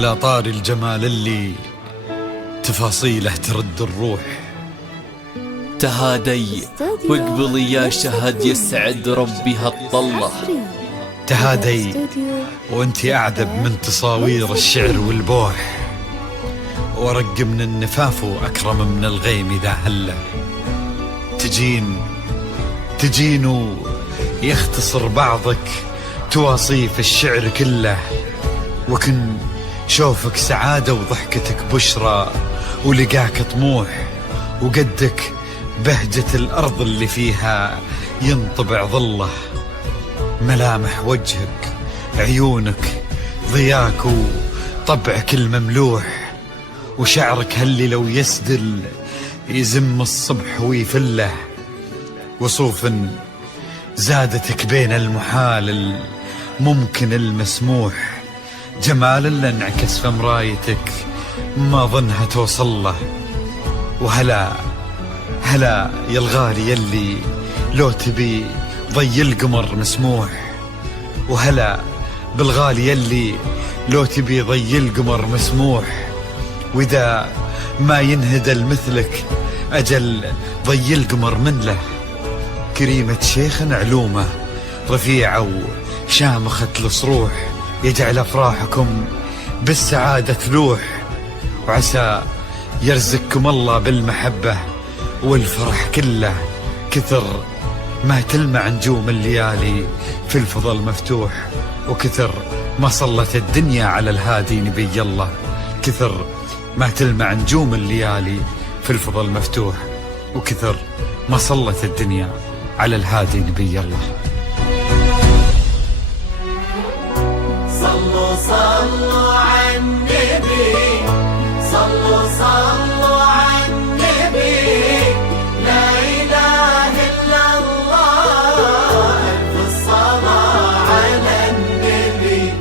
على طار الجمال اللي تفاصيله ترد الروح. تهادي واقبلي يا شهد يسعد ربي هالطلة. تهادي وانتي أعذب من تصاوير الشعر والبوح، ورق من النفاف وأكرم من الغيم إذا هله. تجين يختصر بعضك تواصيف الشعر كله، وكن شوفك سعادة وضحكتك بشرى ولقاك طموح، وقدك بهجة الأرض اللي فيها ينطبع ظله. ملامح وجهك عيونك ضياك وطبعك المملوح، وشعرك هاللي لو يسدل يزم الصبح ويفله. وصوف زادتك بين المحال الممكن المسموح، جمال اللي انعكس في مرايتك ما ظنها توصل له. وهلا يا الغالي يلي لو تبي ضي القمر مسموح، وهلا بالغالي يلي لو تبي ضي القمر مسموح. وإذا ما ينهدل مثلك أجل ضي القمر من له. كريمة شيخ علومه رفيعة وشامخة الصروح، يجعل أفراحكم بالسعادة تلوح. وعسى يرزقكم الله بالمحبة والفرح كله، كثر ما تلمع نجوم الليالي في الفضل مفتوح. وكثر ما صلت الدنيا على الهادي نبي الله، كثر ما تلمع نجوم الليالي في الفضل مفتوح. وكثر ما صلت الدنيا على الهادي نبي الله. صلوا صلوا على النبي، صلوا صلوا على النبي، لا إله إلا الله، ألف الصلاة على النبي.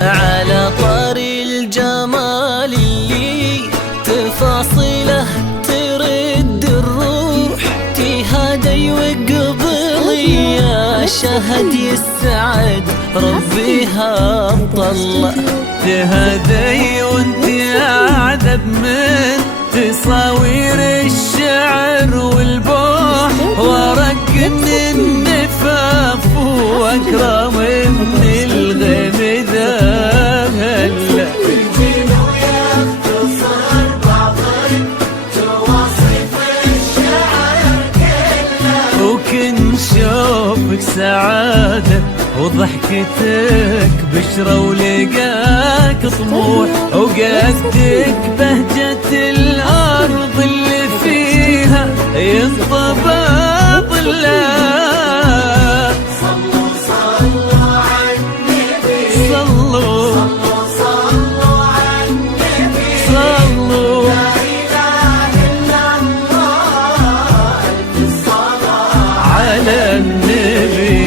على طار الجمال اللي تفاصيله ترد الروح، تهادي وقبلي يا شهد يسعد ربي هالطلة. تهادي وانتي أعذب من تصاوير الشعر والبوح، ورق من النفاف وأكرم من الغيم إذا هلا. تجين ويختصر بعضك تواصف الشعر كله، وكن شوفك سعادة وضحكتك بشرى ولقاك طموح، وقدك بهجة الأرض اللي فيها ينطبع ظلها. صلوا صلوا على النبي، صلوا صلوا صلوا على النبي، صلوا لا إله إلا الله، ألف الصلاة على النبي.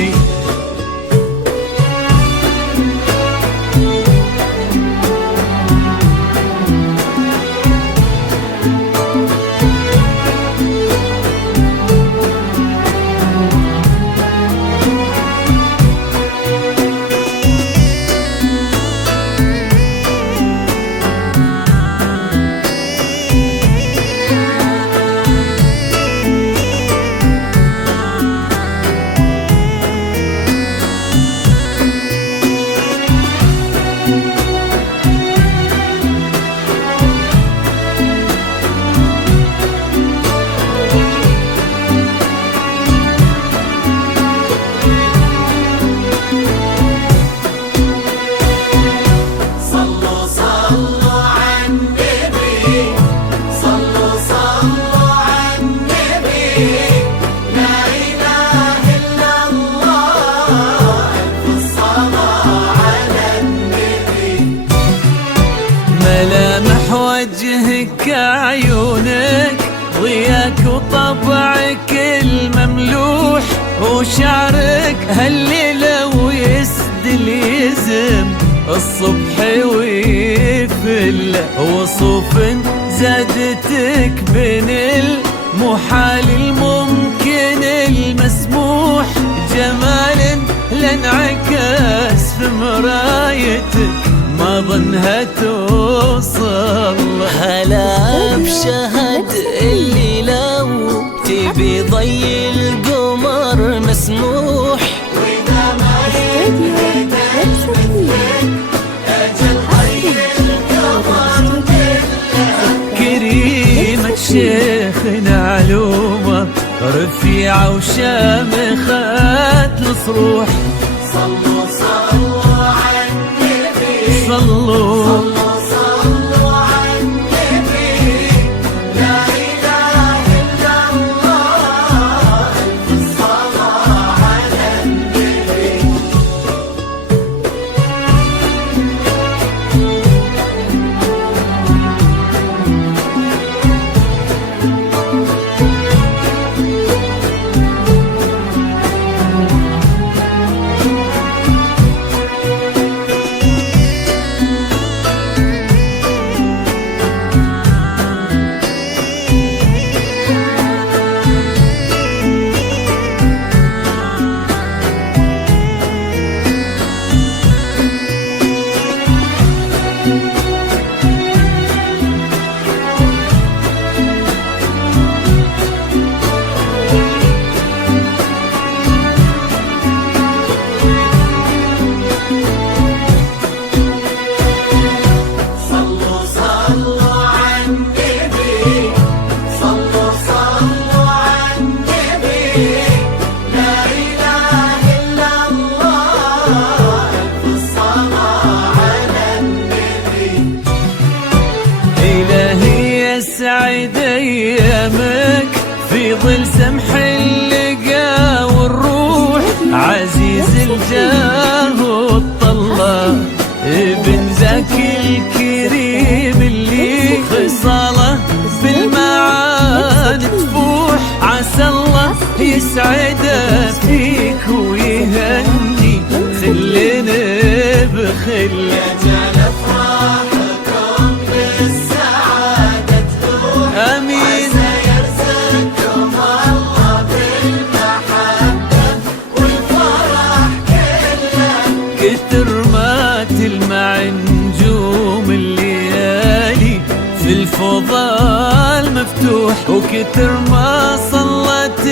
صلوا صلوا على النبي، صلوا صلوا على النبي، لا إله إلا الله، ألف الصلاة على النبي. ملامح وجهك عيونك ضياك وطبعك المملوح، وشعرك هاللي لو يسدل يزم الصبح ويفل. وصوف زادتك بين المحال الممكن المسموح، جمال لانعكس في مرايتك ما ما ظنها توصل. هلا بشهد اللي لو تبي ضي القمر مسموح، وإذا ما يمكن أجل ضي القمر كريمة شيخنا علومة رفيعة وشامخة الصروح. صلوا صلوا على النبي، صلوا صلوا على النبي، لا إله إلا الله، الصلاة على النبي. سعد ايامك في ظل سمح اللقا والروح. عزيز الجاه والطلة ابن ذاك الكريم اللي خصاله بالمعاني تفوح. عسى الله يسعده فيك ويهني خلنا بخل. يجعل افراحكم بالسعادة تلوح، امين. سيرزقكم الله بالمحبة والفرح كله. كتر ما تلمع نجوم الليالي في الفضاء المفتوح، وكتر ما صلت